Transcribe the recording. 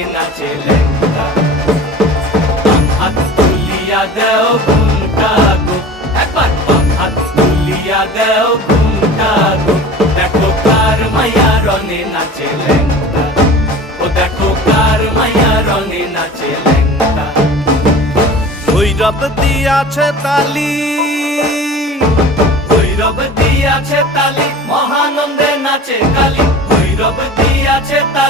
রঙে নাচে ল্যাংটা। বাম হাত তুলিয়া দেও ঘুমটা গো, একবার বাম হাত তুলিয়া দেও ঘুমটা গো। দেখো কার মাইয়া রঙে নাচে ল্যাংটা, ও দেখো কার মাইয়া রঙে নাচে ল্যাংটা। ভৈরব দিয়াছে তালি, ভৈরব দিয়াছে তালি, মহানন্দে নাচে কালী। ভৈরব দিয়াছে তালি।